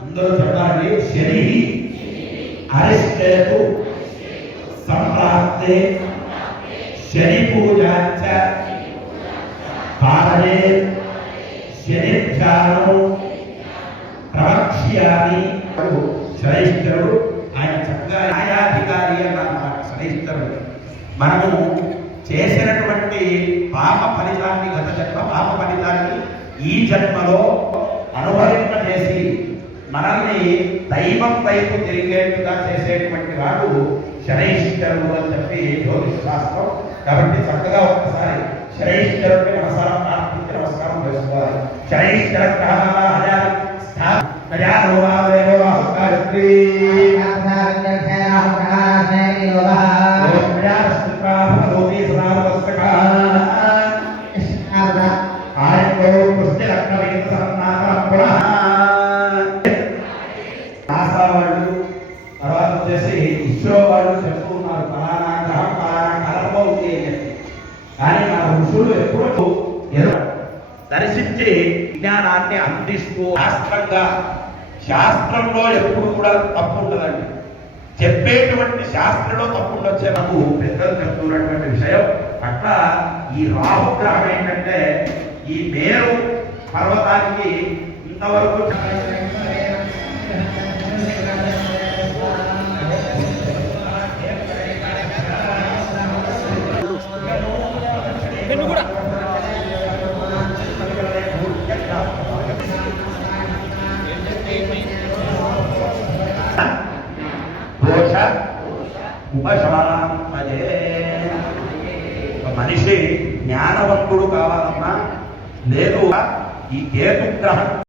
అందరూ చెప్పాలి శని అరిష్టేతు సంప్రాప్తే శని పూజాంచ కారణే శనిధ్యానం ఆయన చక్కగా న్యాయాధికారి అన్నమాట శనైశ్వరుడు మనము చేసినటువంటి పాప జన్మలో అనుభవింప చేసి మనల్ని దైవం వైపు తిరిగేట్టుగా చేసేటువంటి వాడు శనైశ్వరుడు అని చెప్పి జ్యోతిష్ శాస్త్రం. కాబట్టి చక్కగా ఒక్కసారి శనైశ్వరుడిని మనసారం ప్రార్థించి నమస్కారం చేసుకోవాలి. శనైశ్వర గ్రహాల నాసా ఇస్రో వాళ్ళు చెప్తున్నారు పలానా గ్రహ పలానా ఫలానా ఉంది అని చెప్పి. కానీ మన ఋషులు ఎప్పుడు దర్శించి విజ్ఞానాన్ని అందిస్తూ శాస్త్రంగా శాస్త్రంలో ఎప్పుడు కూడా తప్పు ఉండదండి. చెప్పేటువంటి శాస్త్రంలో తప్పు ఉండొచ్చే నాకు పెద్దలు చెప్తున్నటువంటి విషయం. అట్లా ఈ రాహుగ్రహం ఏంటంటే ఈ మేరు పర్వతానికి ఇంతవరకు ఉపశమనం అదే మనిషి జ్ఞానవంతుడు కావాలన్నా లేదు ఈ కేతు గ్రహం